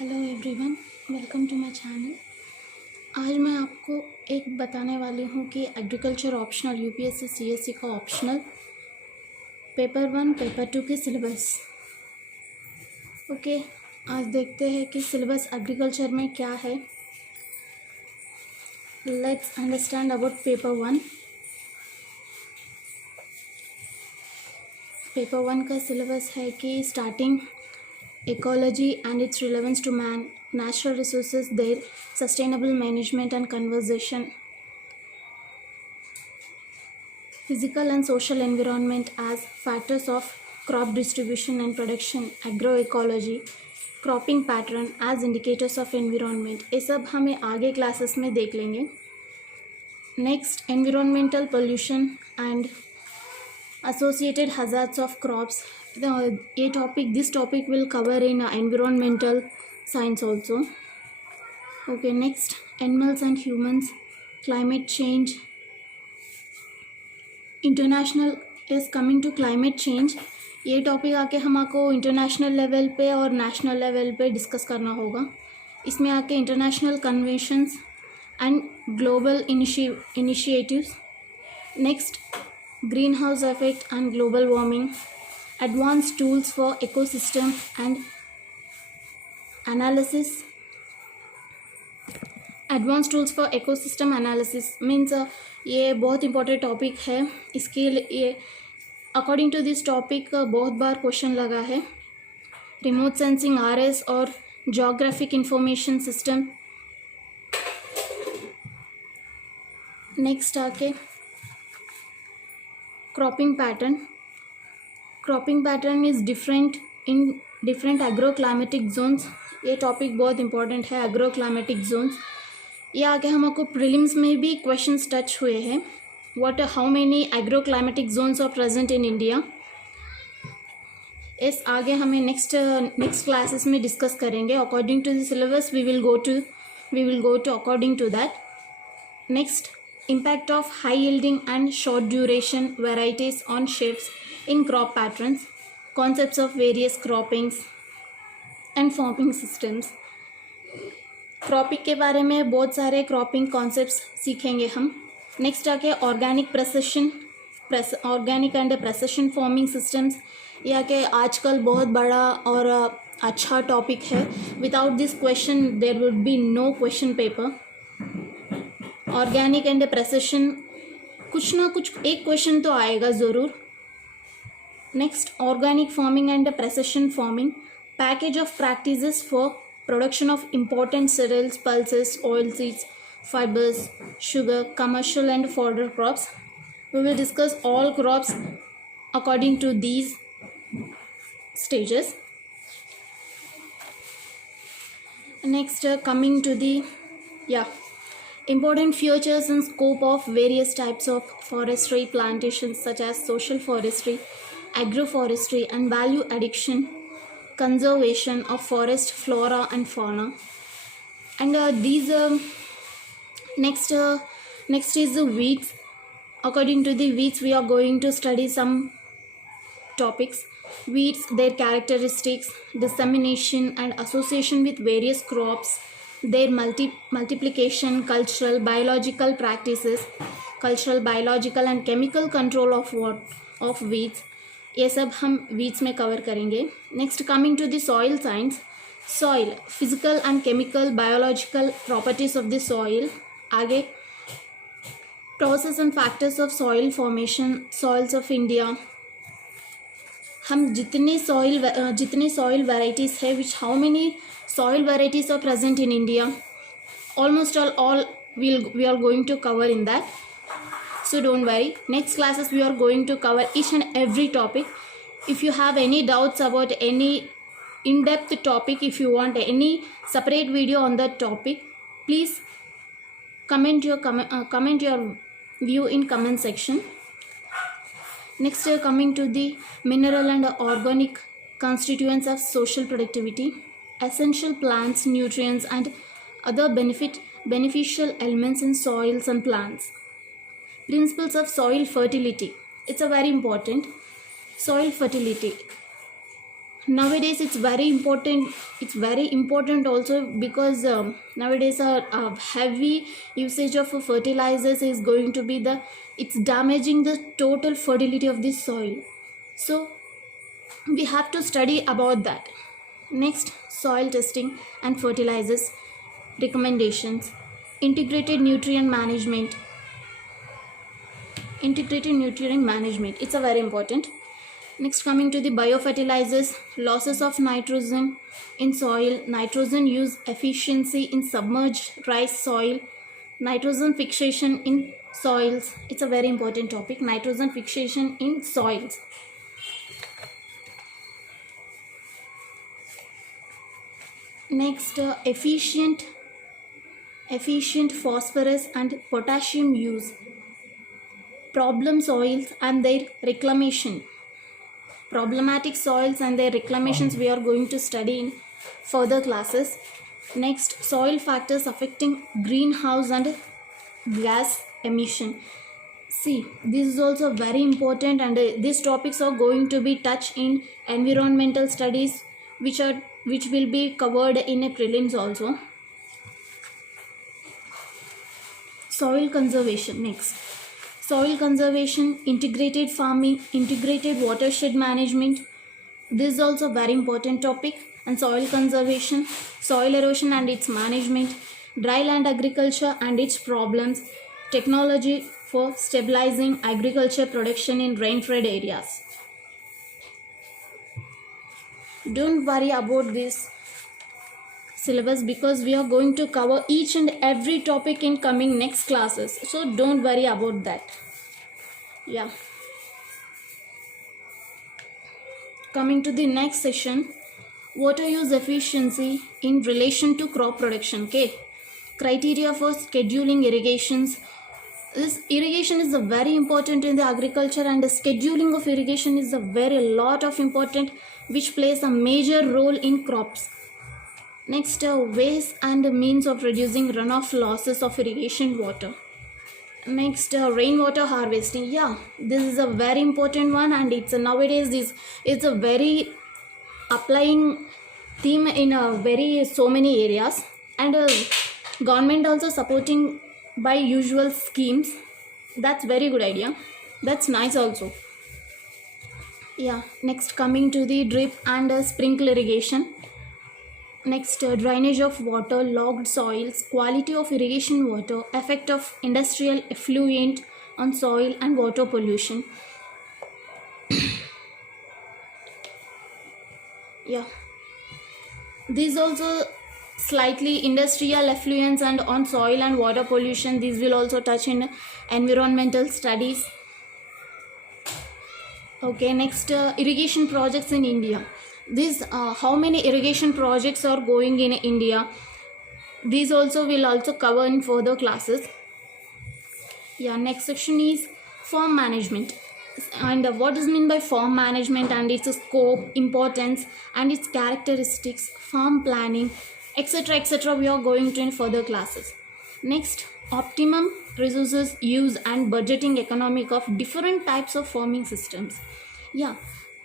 Hello everyone, welcome to my channel. आज मैं आपको एक बताने वाली हूँ कि एग्रीकल्चर ऑप्शनल यूपीएससी सीएससी का ऑप्शनल पेपर 1 पेपर 2 के सिलेबस। ओके, आज देखते हैं कि सिलेबस एग्रीकल्चर में क्या है। Let's understand about paper 1। Paper 1 का सिलेबस है कि starting ecology and its relevance to man, natural resources, their sustainable management and conservation, physical and social environment as factors of crop distribution and production, agroecology, cropping pattern as indicators of environment. ये सब हमें आगे classes में देख लेंगे। Next, environmental pollution and associated hazards of crops. This topic will cover in environmental science also. Okay, next, animals and humans, climate change, international is coming to climate change. ये topic आके हमको international level पे और national level पे discuss करना होगा। इसमें आके international conventions and global initiatives. Next, greenhouse effect and global warming, advanced tools for ecosystem and analysis. Advanced tools for ecosystem analysis means ये बहुत important topic है। इसके लिए according to this topic बहुत बार क्वेश्चन लगा है। रिमोट सेंसिंग RS और geographic information system। Next आके cropping pattern is different in different agroclimatic Jones. ये टॉपिक बहुत इंपॉर्टेंट है, एग्रोक्लाइमेटिक जोन्स। ये आगे हमको प्रीलिम्स में भी क्वेश्चंस टच हुए हैं। How many agroclimatic zones are present in India. इस आगे हमें नेक्स्ट क्लासेस में डिस्कस करेंगे। According to the syllabus we will go to according to that. Next, impact of high yielding and short duration varieties on shifts in crop patterns, concepts of various croppings and farming systems. Cropping के बारे में बहुत सारे cropping concepts सीखेंगे हम। Next आके organic and precision farming systems. यह के आजकल बहुत बड़ा और अच्छा टॉपिक है। Without this question there would be no question paper. Organic and precision कुछ ना कुछ एक क्वेश्चन तो आएगा ज़रूर। Next, organic farming and precision farming, package of practices for production of important cereals, pulses, oil seeds, fibers, sugar, commercial and fodder crops. We will discuss all crops according to these stages. Next, coming to the important features and scope of various types of forestry plantations such as social forestry, agroforestry and value addition, conservation of forest flora and fauna. And next is the weeds. According to the weeds we are going to study some topics. Weeds, their characteristics, dissemination and association with various crops, their multiplication, cultural, biological practices, cultural, biological and chemical control of weeds. ये सब हम weeds में cover करेंगे। Next, coming to the soil science, soil, physical and chemical, biological properties of the soil। आगे process and factors of soil formation, soils of India। हम जितने soil varieties है, which how many soil varieties are present in India, almost all we are going to cover in that, so don't worry. Next classes we are going to cover each and every topic. If you have any doubts about any in-depth topic, if you want any separate video on that topic, please comment your view in comment section. Next, coming to the mineral and organic constituents of social productivity, essential plants, nutrients and other beneficial elements in soils and plants. Principles of soil fertility, it's a very important soil fertility. nowadays it's very important also, because nowadays a heavy usage of fertilizers is going to be it's damaging the total fertility of the soil. So we have to study about that. Next, soil testing and fertilizers recommendations. Integrated nutrient management, it's a very important. Next, coming to the biofertilizers, losses of nitrogen in soil, nitrogen use efficiency in submerged rice soil, nitrogen fixation in soils. It's a very important topic, nitrogen fixation in soils. Next, efficient phosphorus and potassium use, problem soils and their reclamation. Problematic soils and their reclamations we are going to study in further classes. Next, soil factors affecting greenhouse and gas emission. See, this is also very important, and these topics are going to be touched in environmental studies, which will be covered in a prelims also. Soil conservation. Next, soil conservation, integrated farming, integrated watershed management. This is also very important topic. And soil conservation, soil erosion and its management, dry land agriculture and its problems, technology for stabilizing agriculture production in rain-fed areas. Don't worry about this syllabus, because we are going to cover each and every topic in coming next classes, so don't worry about that. Yeah, coming to the next session, water use efficiency in relation to crop production. Okay, criteria for scheduling irrigations. This irrigation is a very important in the agriculture, and the scheduling of irrigation is a very lot of important, which plays a major role in crops. Next, ways and means of reducing runoff losses of irrigation water. Next, rainwater harvesting. Yeah, this is a very important one, and it's nowadays it's a very applying theme in very so many areas, and government also supporting by usual schemes. That's very good idea. That's nice also. Yeah. Next, coming to the drip and sprinkle irrigation. Next, drainage of water, logged soils, quality of irrigation water, effect of industrial effluent on soil and water pollution. Yeah, these also slightly industrial effluents and on soil and water pollution. These will also touch in environmental studies. Okay, next, irrigation projects in India. This how many irrigation projects are going in India, these also will also cover in further classes. Yeah, next section is farm management, and what is mean by farm management and its scope, importance and its characteristics, farm planning, etc. We are going to in further classes. Next, optimum resources use and budgeting economic of different types of farming systems. Yeah,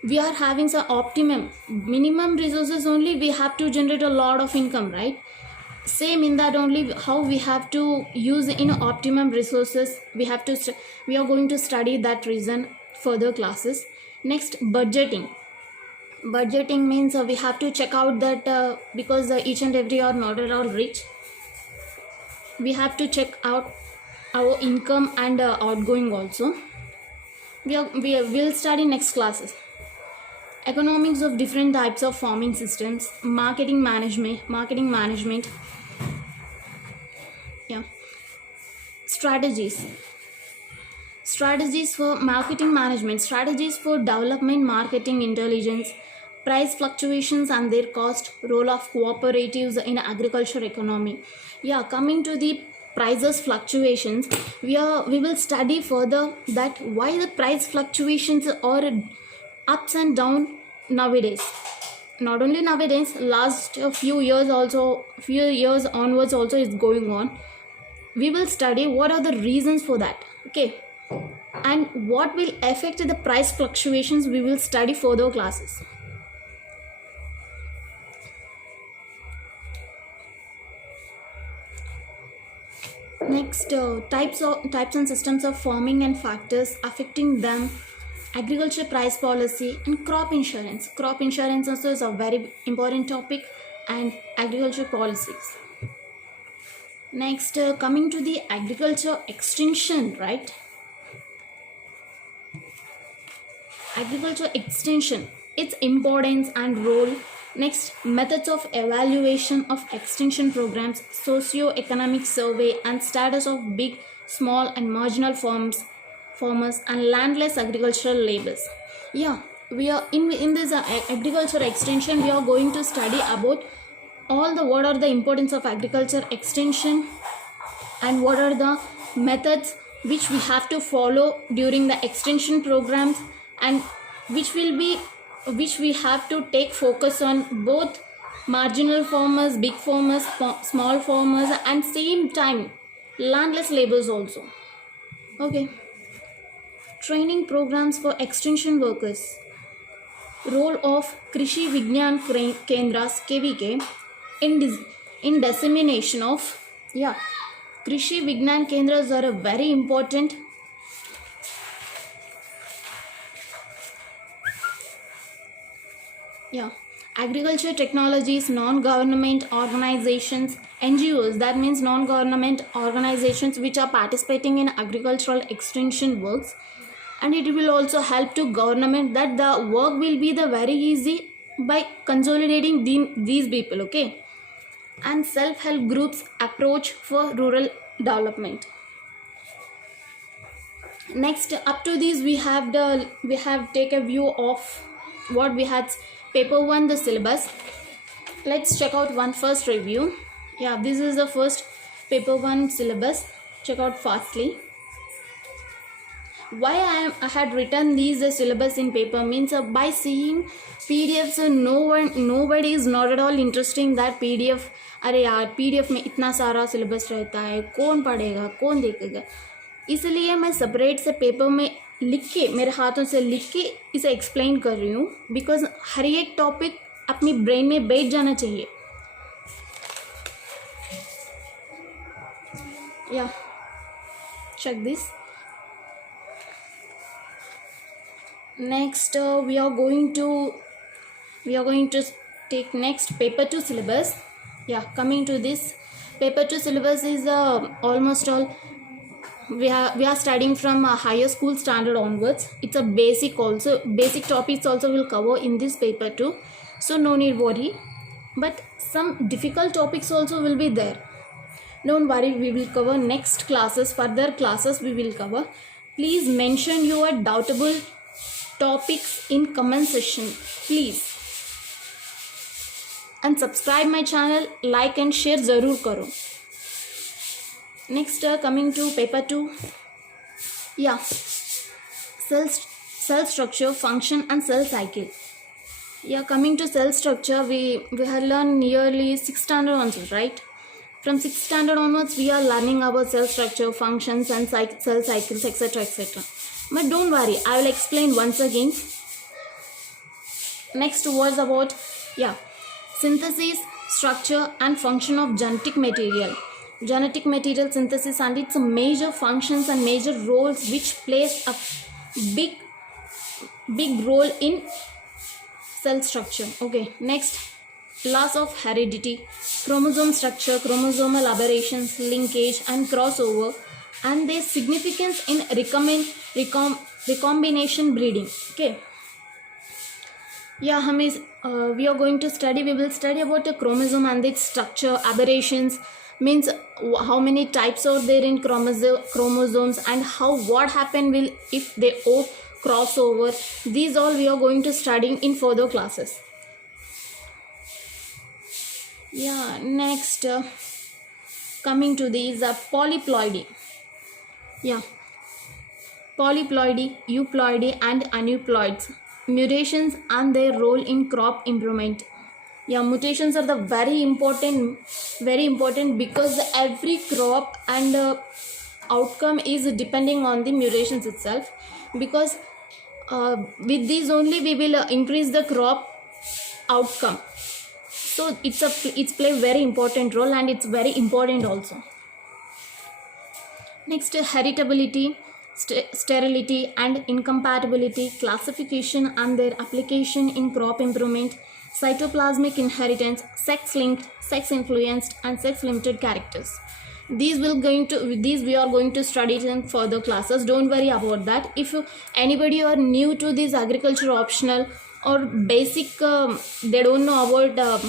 we are having some optimum, minimum resources only, we have to generate a lot of income, right? Same in that only, how we have to use in optimum resources, we have to we are going to study that reason further classes. Next, budgeting means we have to check out that because each and every are not at all rich, we have to check out our income and outgoing also. We will study next classes. Economics of different types of farming systems, marketing management. Yeah, strategies for marketing management, strategies for development marketing intelligence, price fluctuations and their cost, role of cooperatives in agriculture economy. Yeah, coming to the prices fluctuations, we will study further that why the price fluctuations are ups and down nowadays. Not only nowadays, last few years onwards also is going on. We will study what are the reasons for that. Okay, and what will affect the price fluctuations, we will study further classes. Next, types and systems of farming and factors affecting them, agriculture price policy, and crop insurance. Crop insurance also is a very important topic, and agriculture policies. Next, coming to the agriculture extension, right? Agriculture extension, its importance and role. Next, methods of evaluation of extension programs, socio-economic survey and status of big, small and marginal farmers and landless agricultural laborers. Yeah, we are in this agriculture extension, we are going to study about what are the importance of agriculture extension and what are the methods which we have to follow during the extension programs, and which we have to take focus on both marginal farmers, big farmers, small farmers, and same time landless laborers also. Okay, training programs for extension workers, role of Krishi Vigyan Kendras KVK in dissemination of Krishi Vigyan Kendras are a very important agriculture technologies, non-government organizations, NGOs, that means non-government organizations which are participating in agricultural extension works, and it will also help to government that the work will be the very easy by consolidating these people. Okay, and self-help groups approach for rural development. Next, up to these we have take a view of what we had. Paper 1, the syllabus. Let's check out one first review. This is the first paper 1 syllabus. Check out fastly. Why I had written these syllabus in paper means by seeing PDFs, nobody is not at all interesting that PDF. अरे यार PDF में इतना सारा syllabus रहता है, कौन पढ़ेगा, कौन देखेगा, इसलिए मैं सेपरेट से पेपर में लिख के, मेरे हाथों से लिख के इसे एक्सप्लेन कर रही हूँ, बिकॉज हर एक टॉपिक अपनी ब्रेन में बैठ जाना चाहिए. Check this. Next, we are going to take next paper 2 syllabus. Coming to this paper 2 syllabus is almost all we are studying from higher school standard onwards. It's a basic topics also will cover in this paper too, so no need worry, but some difficult topics also will be there. Don't worry, we will cover next classes, further classes we will cover. Please mention your doubtable topics in comment section, please, and subscribe my channel, like and share zarur karo. Next, coming to paper 2, cell structure, function and cell cycle. Coming to cell structure, we have learned nearly 6th standard onwards, right? From 6th standard onwards we are learning about cell structure, functions and cell cycles, etc, etc. But don't worry, I will explain once again. Next was about synthesis, structure and function of genetic material synthesis and its major functions and major roles which plays a big role in cell structure. Okay, next, laws of heredity, chromosome structure, chromosomal aberrations, linkage and crossover, and their significance in recombination breeding. Okay, we will study about the chromosome and its structure, aberrations means how many types are there in chromosomes, and what happen will if they all cross over. These all we are going to study in further classes. Next, coming to these polyploidy. Polyploidy, euploidy and aneuploids, mutations and their role in crop improvement. Mutations are the very important because every crop and outcome is depending on the mutations itself, because with these only we will increase the crop outcome. So it's play very important role, and it's very important also. Next, heritability, sterility and incompatibility, classification and their application in crop improvement, cytoplasmic inheritance, sex-linked, sex-influenced and sex-limited characters. These we are going to study in further classes. Don't worry about that. If anybody are new to this agriculture optional or basic, they don't know about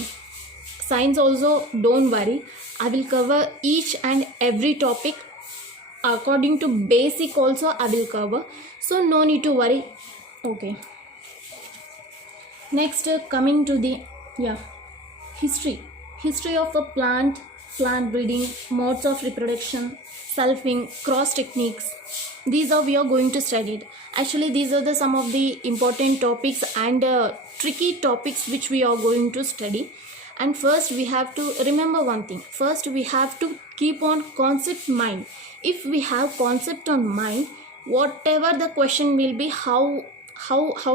science also, don't worry. I will cover each and every topic according to basic also I will cover, so no need to worry. Okay, next coming to the history of a plant breeding, modes of reproduction, selfing, cross techniques. These are we are going to study it. Actually these are the some of the important topics and tricky topics which we are going to study. And first we have to remember one thing. First we have to keep on concept mind. If we have concept on mind, whatever the question will be, how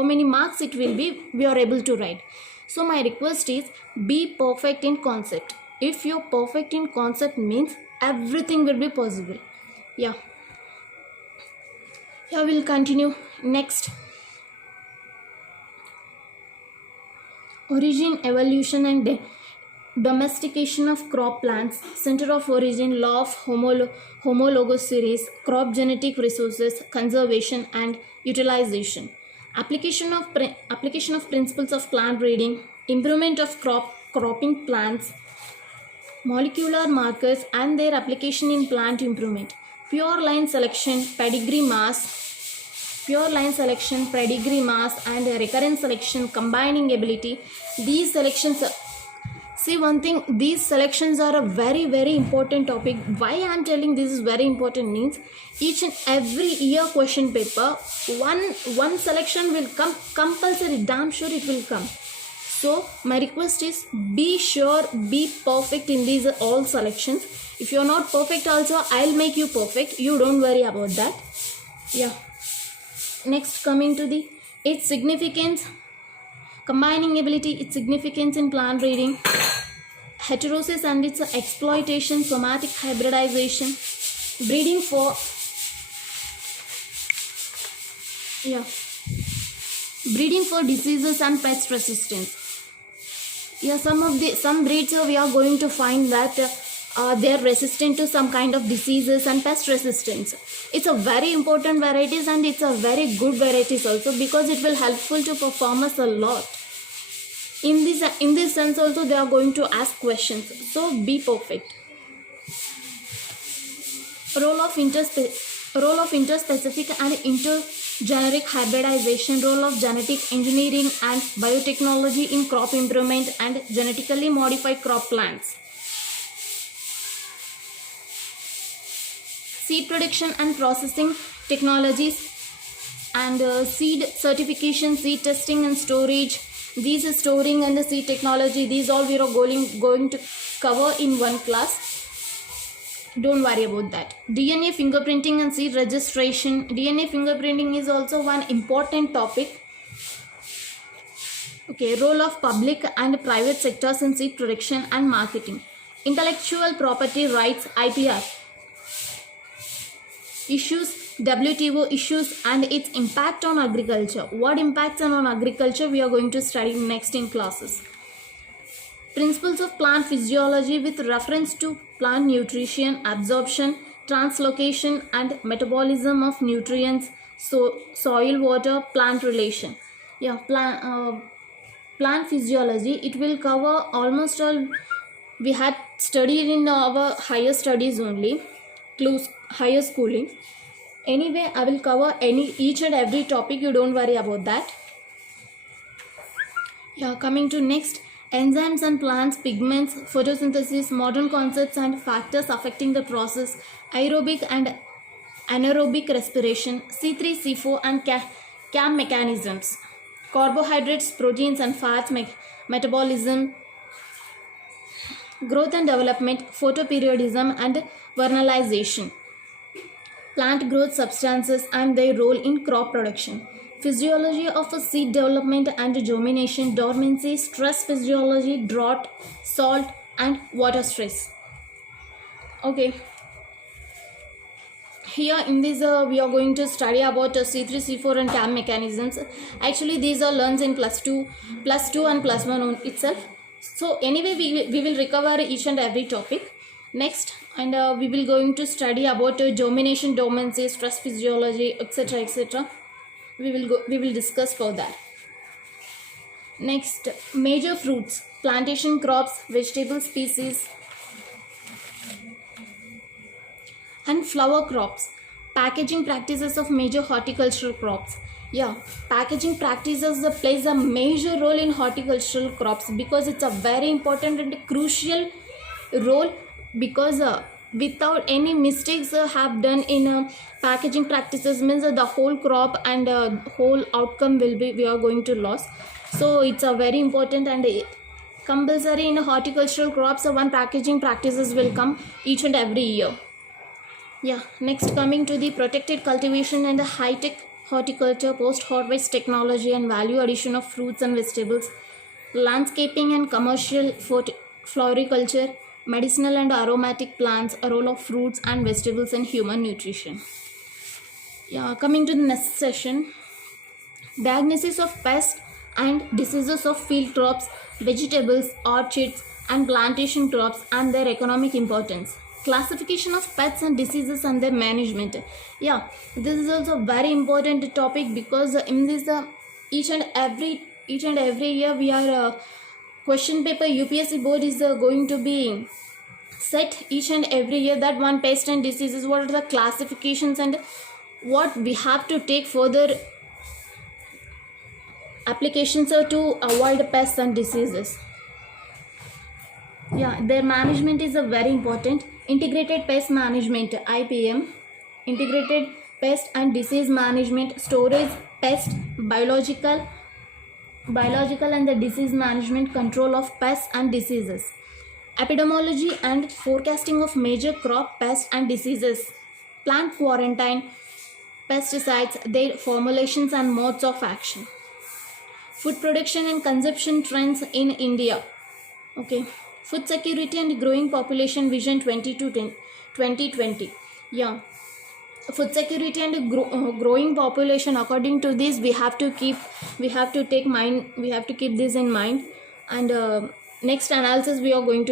many marks it will be, we are able to write. So my request is be perfect in concept. If you're perfect in concept means everything will be possible. Yeah, we'll continue. Next, origin, evolution and domestication of crop plants, center of origin, law of homologous series, crop genetic resources, conservation and utilization, application of principles of plant breeding, improvement of cropping plants, molecular markers and their application in plant improvement, pure line selection, pedigree mass and recurrent selection, combining ability. These selections, see one thing, these selections are a very very important topic. Why I am telling this is very important means each and every year question paper, one selection will come compulsory, damn sure it will come. So my request is be sure, be perfect in these all selections. If you are not perfect also, I'll make you perfect. You don't worry about that. Yeah. Next, coming to the its significance, combining ability, its significance in plant breeding, heterosis and its exploitation, somatic hybridization, breeding for diseases and pest resistance. Some breeds we are going to find that they are resistant to some kind of diseases and pest resistance. It's a very important varieties and it's a very good varieties also, because it will helpful to farmers a lot. In this sense also they are going to ask questions, so be perfect. Role of interspecific and intergeneric hybridization, role of genetic engineering and biotechnology in crop improvement and genetically modified crop plants, seed production and processing technologies and seed certification, seed testing and storage. These is storing and the seed technology. These all we are going to cover in one class. Don't worry about that. DNA fingerprinting and seed registration. DNA fingerprinting is also one important topic. Okay, role of public and private sectors in seed production and marketing. Intellectual property rights, IPR. Issues, WTO issues and its impact on agriculture. What impacts on agriculture we are going to study next in classes. Principles of plant physiology with reference to plant nutrition, absorption, translocation and metabolism of nutrients, soil, water, plant relation. Yeah, plant physiology, it will cover almost all we had studied in our higher studies only, higher schooling. Anyway, I will cover each and every topic, you don't worry about that. Yeah, coming to next, enzymes and plants, pigments, photosynthesis, modern concepts and factors affecting the process, aerobic and anaerobic respiration, C3, C4 and CAM mechanisms, carbohydrates, proteins and fats, metabolism, growth and development, photoperiodism and vernalization, plant growth substances and their role in crop production, physiology of a seed development and germination, dormancy, stress physiology, drought, salt and water stress. Okay. Here in this we are going to study about C3, C4 and CAM mechanisms. Actually these are learns in plus 2 and plus 1 itself. So anyway we will recover each and every topic next, and we will going to study about germination, dormancy, stress physiology, etc, etc. We will discuss for that. Next, major fruits, plantation crops, vegetable species and flower crops. Packaging practices of major horticultural crops. Yeah, packaging practices plays a major role in horticultural crops because it's a very important and crucial role, because without any mistakes have done in packaging practices means the whole crop and whole outcome will be we are going to lose. So it's a very important and compulsory in horticultural crops. One packaging practices will come each and every year. Yeah, next coming to the protected cultivation and the high-tech horticulture, post-harvest technology and value addition of fruits and vegetables, landscaping and commercial floriculture, medicinal and aromatic plants, a role of fruits and vegetables in human nutrition. Yeah, coming to the next session, diagnosis of pests and diseases of field crops, vegetables, orchards and plantation crops and their economic importance. Classification of pests and diseases and their management. Yeah, this is also a very important topic because in this each and every year we are question paper UPSC board is going to be set each and every year that one pest and diseases, what are the classifications and what we have to take further applications to avoid pests and diseases. Yeah, their management is a very important. Integrated pest management, IPM, integrated pest and disease management, storage, pest, biological and the disease management, control of pests and diseases, epidemiology and forecasting of major crop pests and diseases, plant quarantine, pesticides, their formulations and modes of action, food production and consumption trends in India. Okay, food security and growing population vision 2020. Yeah, food security and growing population, according to this we have to keep this in mind. And next analysis we will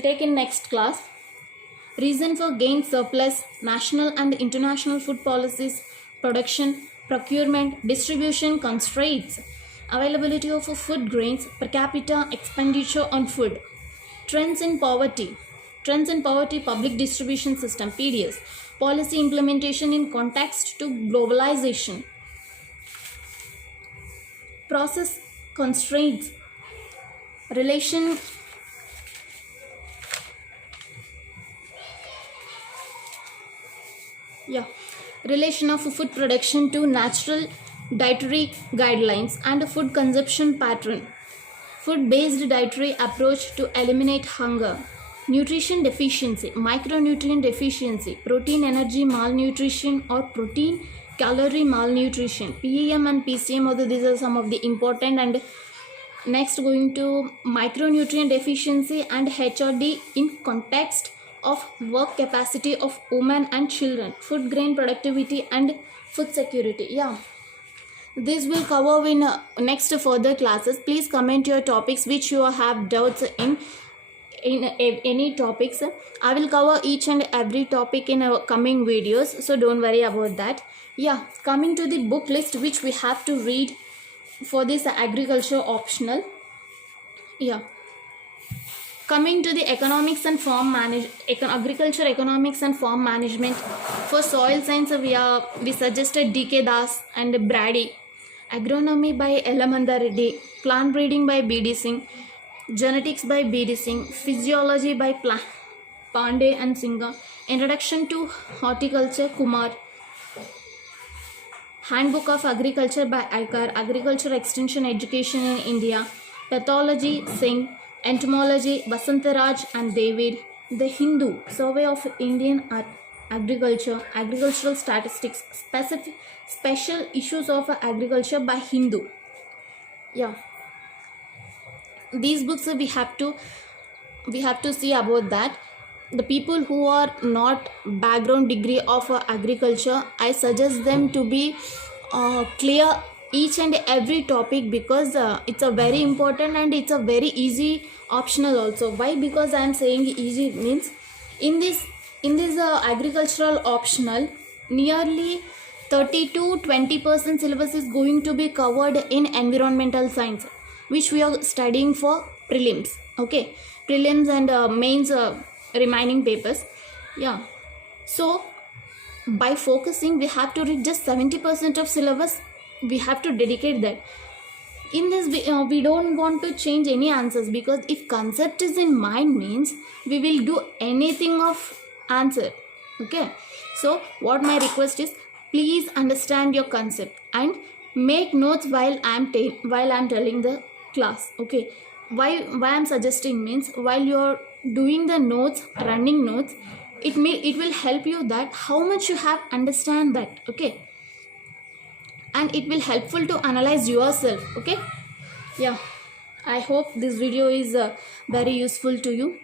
take in next class. Reason for gain, surplus, national and international food policies, production, procurement, distribution constraints, availability of food grains, per capita expenditure on food, trends in poverty, public distribution system, PDS, policy implementation in context to globalization, process constraints, relation of food production to natural dietary guidelines and food consumption pattern, food-based dietary approach to eliminate hunger, nutrition deficiency, micronutrient deficiency, protein energy malnutrition or protein calorie malnutrition, PEM and PCM. Although these are some of the important. And next going to micronutrient deficiency and HRD in context of work capacity of women and children, food grain productivity and food security. Yeah, this will cover in next further classes. Please comment your topics which you have doubts in any topics. I will cover each and every topic in our coming videos, so don't worry about that. Yeah, coming to the book list which we have to read for this agriculture optional. Yeah, coming to the economics and farm agriculture economics and farm management. For soil science we suggested DK Das and Brady, agronomy by Elamanda Reddy, plant breeding by BD Singh, genetics by BD Singh, physiology by Pandey and Singha, introduction to horticulture Kumar, handbook of agriculture by Aikar, agriculture extension education in India, pathology Singh, entomology Vasantaraj and David, the Hindu, survey of Indian agriculture, agricultural statistics, special issues of agriculture by Hindu. Yeah, these books we have to see about that. the people who are not background degree of agriculture, I suggest them to be clear each and every topic, because it's a very important and it's a very easy optional also. Why? Because I am saying easy means in this agricultural optional, nearly 30 to 20% syllabus is going to be covered in environmental science, which we are studying for prelims. Okay, prelims and mains, remaining papers. Yeah, so by focusing, we have to read just 70% of syllabus. We have to dedicate that. In this, we don't want to change any answers, because if concept is in mind means we will do anything of answer. Okay, so what my request is, please understand your concept and make notes while I'm telling the class. Okay, why I'm suggesting means, while you're doing the notes, running notes, it will help you that how much you have understand that. Okay, and it will helpful to analyze yourself. Okay, yeah, I hope this video is very useful to you,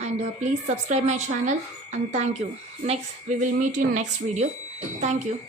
and please subscribe my channel, and thank you. Next, we will meet in next video. Thank you.